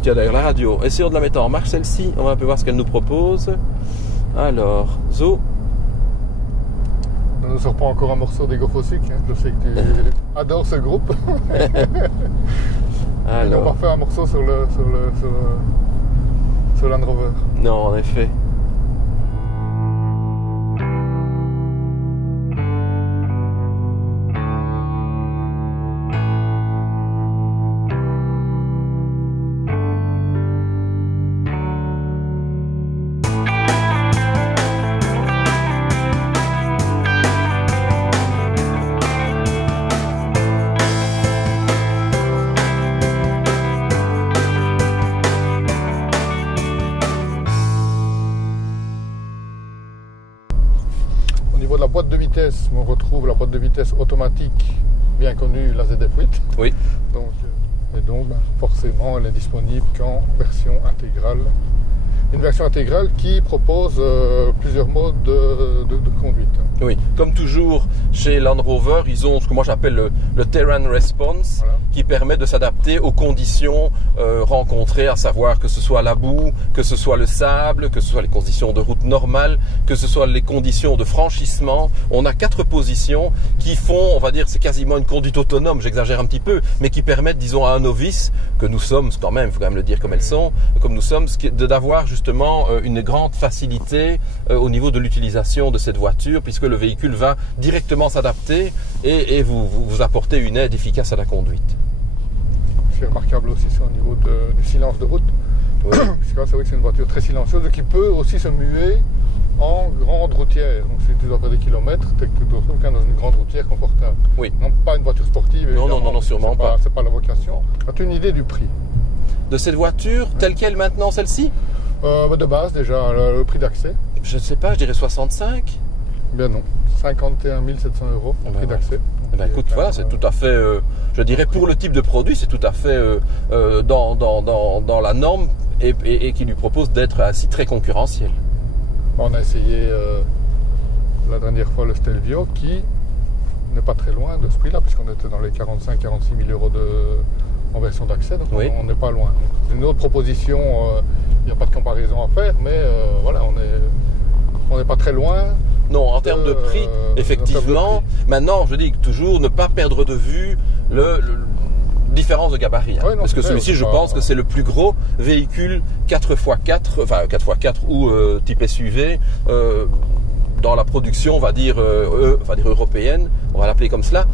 tiens d'ailleurs la radio, essayons de la mettre en marche celle-ci, on va un peu voir ce qu'elle nous propose. Alors, Zo. On ne sort pas encore un morceau des Gophosic, hein. Je sais que tu adores ce groupe. Alors. On va refaire un morceau sur Land Rover. Non, en effet. La boîte de vitesse, on retrouve la boîte de vitesse automatique bien connue, la ZF8. Oui. Donc, forcément, elle est disponible qu'en version intégrale. Une version intégrale qui propose plusieurs modes de conduite. Oui, comme toujours chez Land Rover, ils ont ce que moi j'appelle le Terrain Response, voilà, qui permet de s'adapter aux conditions rencontrées, à savoir que ce soit la boue, que ce soit le sable, que ce soit les conditions de route normale, que ce soit les conditions de franchissement. On a 4 positions qui font, on va dire, c'est quasiment une conduite autonome, j'exagère un petit peu, mais qui permettent, disons, à un novice, que nous sommes quand même, il faut quand même le dire comme elles sont, comme nous sommes, d'avoir justement une grande facilité au niveau de l'utilisation de cette voiture, puisque le véhicule va directement s'adapter et vous apporter une aide efficace à la conduite. C'est remarquable aussi, c'est au niveau du silence de route. Oui. Parce que c'est vrai que c'est une voiture très silencieuse qui peut aussi se muer en grande routière. Donc si tu dois faire des kilomètres, tu te retrouves quand même dans une grande routière confortable. Oui. Non, pas une voiture sportive. Non, sûrement pas. C'est pas la vocation. As-tu une idée du prix de cette voiture, telle qu'elle maintenant, celle-ci? De base déjà, le prix d'accès. Je ne sais pas, je dirais 65. Bien non, 51 700 € le prix d'accès. Écoute, voilà, c'est tout à fait, je dirais pour le type de produit, c'est tout à fait dans la norme et qui lui propose d'être ainsi très concurrentiel. On a essayé la dernière fois le Stelvio qui n'est pas très loin de ce prix-là, puisqu'on était dans les 45 000 – 46 000 € en version d'accès, donc oui, on n'est pas loin. C'est une autre proposition, il n'y a pas de comparaison à faire, mais voilà, on n'est pas très loin. Non, en termes de prix, effectivement. Maintenant, je dis toujours ne pas perdre de vue le différence de gabarit. Hein, oui, non, parce que celui-ci, je pense que c'est le plus gros véhicule 4x4, enfin 4x4 ou type SUV, dans la production, on va dire européenne, on va l'appeler comme cela.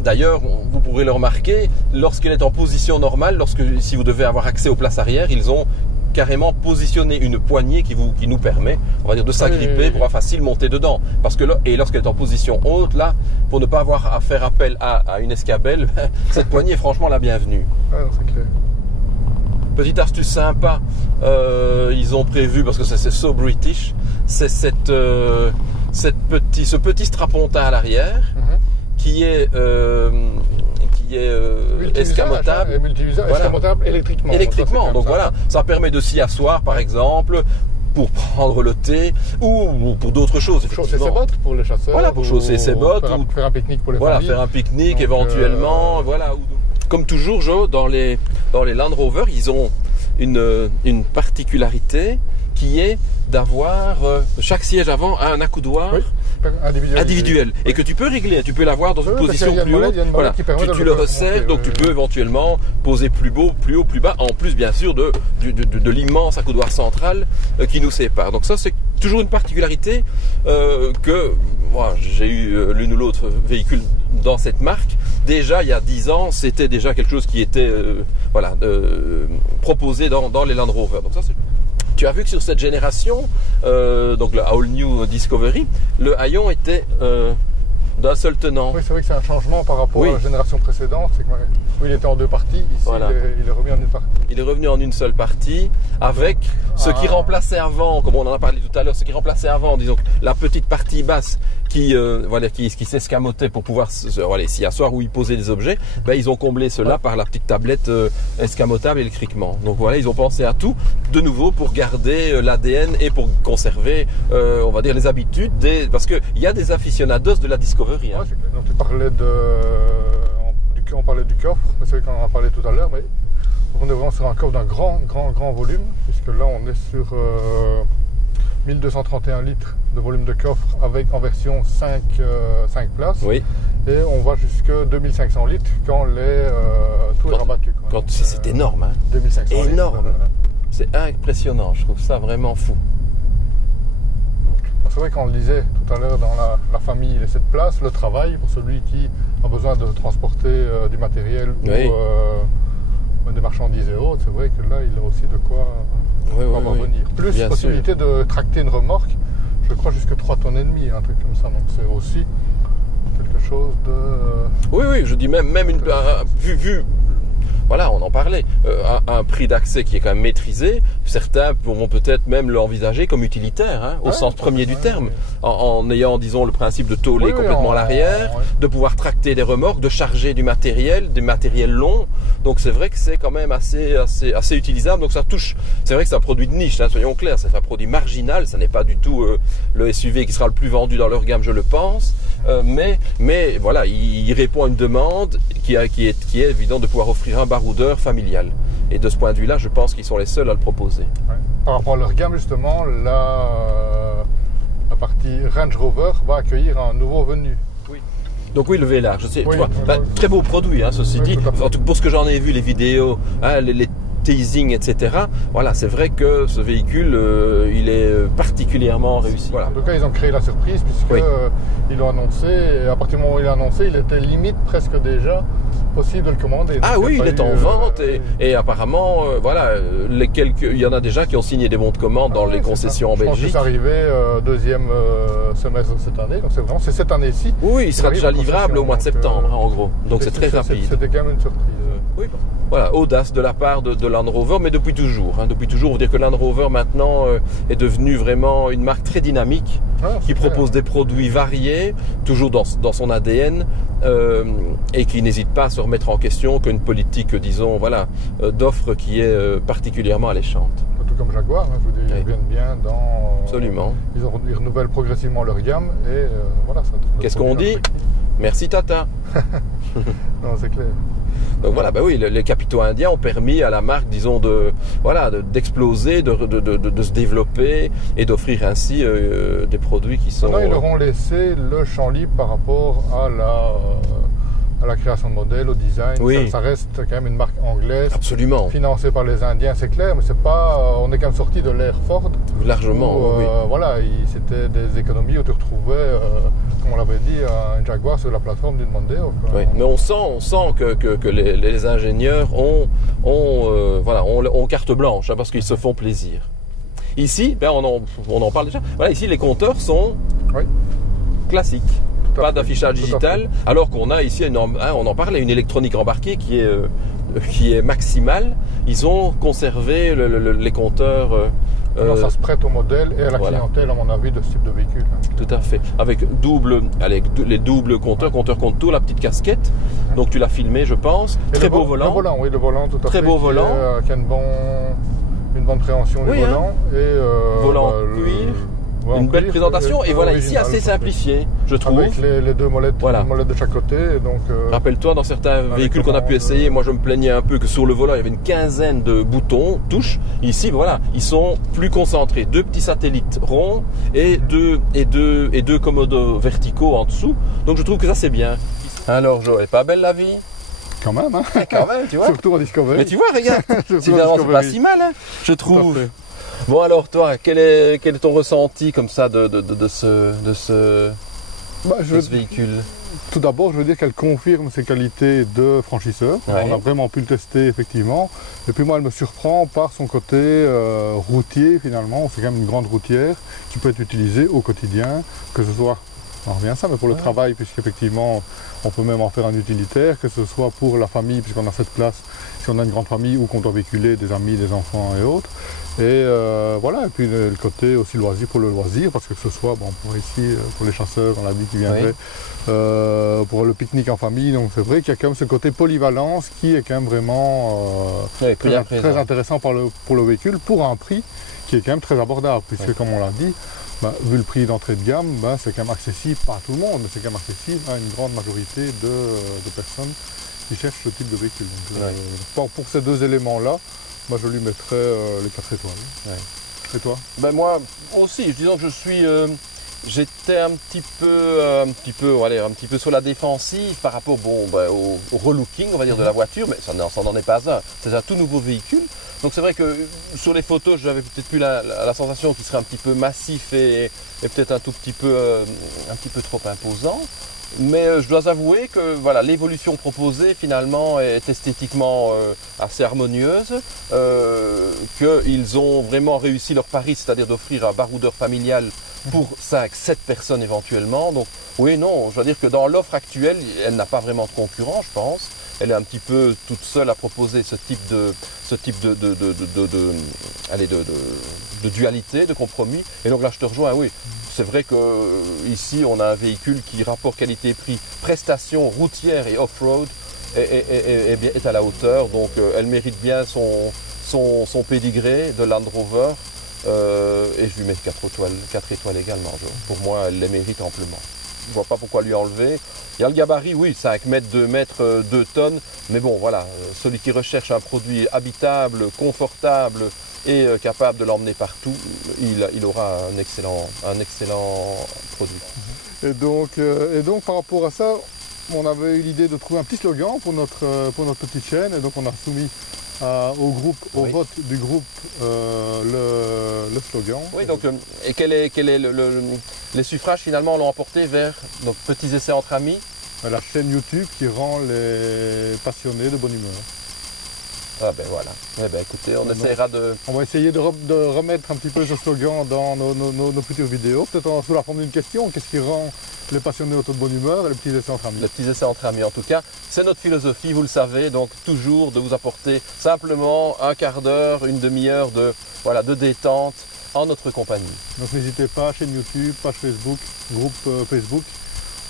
D'ailleurs, vous pourrez le remarquer, lorsqu'elle est en position normale, si vous devez avoir accès aux places arrière, ils ont carrément positionné une poignée qui nous permet, on va dire, de s'agripper pour pouvoir facile monter dedans. Parce que et lorsqu'elle est en position haute, là, pour ne pas avoir à faire appel à une escabelle, cette poignée est franchement la bienvenue. Ah, c'est clair. Petite astuce sympa, ils ont prévu, parce que c'est so British, c'est ce petit strapontin à l'arrière, qui est escamotable. Voilà. Escamotable électriquement. Électriquement, donc voilà, ça permet de s'y asseoir par exemple pour prendre le thé ou pour d'autres choses. Chausser ses bottes pour les chasseurs. Voilà, pour chausser ses bottes. Faire un pique-nique pour les familles. Voilà, faire un pique-nique éventuellement. Voilà. Comme toujours, Joe, dans les Land Rover, ils ont une particularité qui est d'avoir chaque siège avant a un accoudoir individuel et que tu peux régler, tu peux l'avoir dans une position plus haute. Voilà. Tu le resserres, donc tu peux éventuellement poser plus haut, plus bas, en plus bien sûr de l'immense accoudoir central qui nous sépare. Donc ça c'est toujours une particularité que moi j'ai eu l'une ou l'autre véhicule dans cette marque. Déjà il y a 10 ans, c'était déjà quelque chose qui était proposé dans les Land Rover. Donc ça c'est. Tu as vu que sur cette génération, donc le All New Discovery, le haillon était d'un seul tenant. Oui, c'est vrai que c'est un changement par rapport à la génération précédente. C'est que, il était en 2 parties, ici voilà. il est revenu en une partie. Il est revenu en une seule partie, avec ce qui remplaçait avant, comme on en a parlé tout à l'heure, ce qui remplaçait avant, disons, la petite partie basse qui s'escamotait pour pouvoir s'y asseoir ou y poser des objets, ils ont comblé cela par la petite tablette escamotable électriquement. Donc voilà, ils ont pensé à tout, de nouveau, pour garder l'ADN et pour conserver, on va dire, les habitudes parce qu'il y a des aficionados de la Discovery. Hein. Ouais, donc tu parlais on parlait du coffre, c'est vrai qu'on en a parlé tout à l'heure, mais on on est vraiment sur un coffre d'un grand volume, puisque là on est sur 1231 litres de volume de coffre en version 5 places. Oui. Et on va jusqu'à 2500 litres quand tout est rabattu. C'est énorme, hein. 2500 énorme. Litres. C'est impressionnant, je trouve ça vraiment fou. C'est vrai qu'on le disait tout à l'heure dans la famille, les 7 places, le travail pour celui qui a besoin de transporter du matériel ou des marchandises et autres, c'est vrai que là il a aussi de quoi venir. Plus bien possibilité de tracter une remorque, je crois jusqu'à 3,5 tonnes, un truc comme ça, donc c'est aussi quelque chose de... Oui, je dis même vu voilà, on en parlait, un prix d'accès qui est quand même maîtrisé, certains pourront peut-être même l'envisager comme utilitaire, hein, au sens premier du terme, en ayant, disons, le principe de tôler complètement l'arrière, de pouvoir tracter des remorques, de charger du matériel long, donc c'est vrai que c'est quand même assez utilisable, donc ça touche, c'est vrai que c'est un produit de niche, hein, soyons clairs, c'est un produit marginal, ça n'est pas du tout le SUV qui sera le plus vendu dans leur gamme, je le pense, mais voilà, il répond à une demande qui est évident de pouvoir offrir un baroudeur familial. Et de ce point de vue-là, je pense qu'ils sont les seuls à le proposer. Ouais. Par rapport à leur gamme, justement, la partie Range Rover va accueillir un nouveau venu. Oui. Donc oui, le V-Large, je sais. Oui, très beau produit, hein, ceci dit. En tout cas, pour ce que j'en ai vu, les vidéos, hein, les teasing, etc. Voilà, c'est vrai que ce véhicule, il est particulièrement réussi. Voilà. En tout cas, ils ont créé la surprise puisque ils l'ont annoncé. Et à partir du moment où il l'a annoncé, il était limite presque déjà possible de le commander. Ah oui, il est en vente et apparemment, voilà, il y en a déjà qui ont signé des bons de commande dans les concessions en Belgique. Je pense que c'est arrivé deuxième semestre de cette année, donc c'est cette année-ci. Oui, il sera déjà livrable au mois de septembre, en gros. Donc c'est très rapide. C'était quand même une surprise. Oui. Voilà, audace de la part de Land Rover, mais depuis toujours. Hein, depuis toujours, on veut dire que Land Rover maintenant est devenu vraiment une marque très dynamique, qui propose des produits variés, toujours dans son ADN, et qui n'hésite pas à se remettre en question qu'une politique, disons, voilà, d'offres qui est particulièrement alléchante. Tout comme Jaguar, hein, je vous dis, ils viennent bien dans... Absolument. Ils renouvellent progressivement leur gamme et voilà. Qu'est-ce qu'on dit? Merci Tata. Non, c'est clair. Donc voilà, bah oui, les capitaux indiens ont permis à la marque, disons, d'exploser, de se développer et d'offrir ainsi des produits qui sont... Maintenant, ils leur ont laissé le champ libre par rapport à la création de modèles, au design. Oui. Ça reste quand même une marque anglaise. Absolument. Financée par les Indiens, c'est clair, mais c'est pas... on est quand même sorti de l'ère Ford. Largement, où, oui. Voilà, c'était des économies où tu retrouvais, comme on l'avait dit, un Jaguar sur la plateforme d'une Mondeo. Oui, mais on sent que les ingénieurs ont carte blanche, hein, parce qu'ils se font plaisir. Ici, ben on en parle déjà. Voilà, ici les compteurs sont classiques. Pas d'affichage digital, alors qu'on a ici, on en parlait, une électronique embarquée qui est maximale. Ils ont conservé les compteurs. Ça se prête au modèle et à la clientèle, à mon avis, de ce type de véhicule. Tout à fait. Avec les doubles compteurs, compteur compte tout, la petite casquette. Donc tu l'as filmé, je pense. Et très beau volant. Le volant, oui, le volant, tout à fait. Très beau volant. Qui a une bonne préhension du volant. Et, volant cuir. Une belle présentation et voilà, ici assez simplifié, je trouve. Avec les deux molettes, de chaque côté. Donc, rappelle-toi, dans certains véhicules qu'on a pu essayer, moi je me plaignais un peu que sur le volant il y avait une quinzaine de boutons, touches. Ici, voilà, ils sont plus concentrés. Deux petits satellites ronds et deux commodos verticaux en dessous. Donc je trouve que ça c'est bien. Alors Joël, pas belle la vie? Quand même, hein. Quand même, tu vois. Surtout en Discovery. Mais tu vois, regarde, c'est pas si mal, hein, je trouve. Bon alors toi, quel est ton ressenti comme ça de ce véhicule? Tout d'abord, je veux dire qu'elle confirme ses qualités de franchisseur. On a vraiment pu le tester effectivement. Et puis moi, elle me surprend par son côté routier finalement. C'est quand même une grande routière qui peut être utilisée au quotidien, que ce soit... On revient à ça, mais pour le travail, puisqu'effectivement, on peut même en faire un utilitaire, que ce soit pour la famille, puisqu'on a cette place, si on a une grande famille ou qu'on doit véhiculer des amis, des enfants et autres. Et voilà, et puis le côté aussi loisir pour le loisir, parce que ce soit, pour ici, pour les chasseurs, on l'a dit, qui viendraient, pour le pique-nique en famille, donc c'est vrai qu'il y a quand même ce côté polyvalence qui est quand même vraiment très intéressant pour le véhicule, pour un prix qui est quand même très abordable, puisque comme on l'a dit, vu le prix d'entrée de gamme, c'est quand même accessible pas à tout le monde, mais c'est quand même accessible à une grande majorité de personnes qui cherche ce type de véhicule. Donc, pour ces deux éléments-là, moi je lui mettrais les 4 étoiles. Ouais. Et toi? Ben moi aussi, disons que je suis... J'étais un petit peu sur la défensive par rapport au relooking, on va dire, de la voiture, mais ça n'en est pas un. C'est un tout nouveau véhicule. Donc c'est vrai que sur les photos, j'avais peut-être eu la sensation qu'il serait un petit peu massif et peut-être un tout petit peu trop imposant. Mais je dois avouer que voilà, l'évolution proposée finalement est esthétiquement assez harmonieuse, qu'ils ont vraiment réussi leur pari, c'est-à-dire d'offrir un baroudeur familial pour 5-7 personnes éventuellement. Donc oui, non, je dois dire que dans l'offre actuelle, elle n'a pas vraiment de concurrent, je pense. Elle est un petit peu toute seule à proposer ce type de dualité, de compromis. Et donc là, je te rejoins, oui. C'est vrai qu'ici, on a un véhicule qui, rapport qualité-prix, prestations routières et off-road, est à la hauteur. Donc, elle mérite bien son pédigré de Land Rover. Et je lui mets 4 étoiles également. Pour moi, elle les mérite amplement. Je ne vois pas pourquoi lui enlever. Il y a le gabarit, oui, 5 mètres, 2 mètres, 2 tonnes. Mais bon, voilà, celui qui recherche un produit habitable, confortable et capable de l'emmener partout, il aura un excellent produit. Et donc par rapport à ça, on avait eu l'idée de trouver un petit slogan pour notre petite chaîne. Et donc on a soumis au vote du groupe le slogan. Oui, donc et quel est les suffrages finalement l'ont emporté vers nos petits essais entre amis? La chaîne YouTube qui rend les passionnés de bonne humeur. Ah ben voilà. Eh ben écoutez, on essaiera de... On va essayer de remettre un petit peu ce slogan dans nos futures vidéos, peut-être sous la forme d'une question. Qu'est-ce qui rend les passionnés auto de bonne humeur et les petits essais entre amis? Les petits essais entre amis, en tout cas, c'est notre philosophie, vous le savez, donc toujours de vous apporter simplement un quart d'heure, une demi-heure de détente en notre compagnie. Donc n'hésitez pas, chaîne YouTube, page Facebook, groupe Facebook.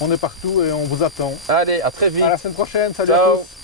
On est partout et on vous attend. Allez, à très vite. À la semaine prochaine. Salut Ciao. à tous.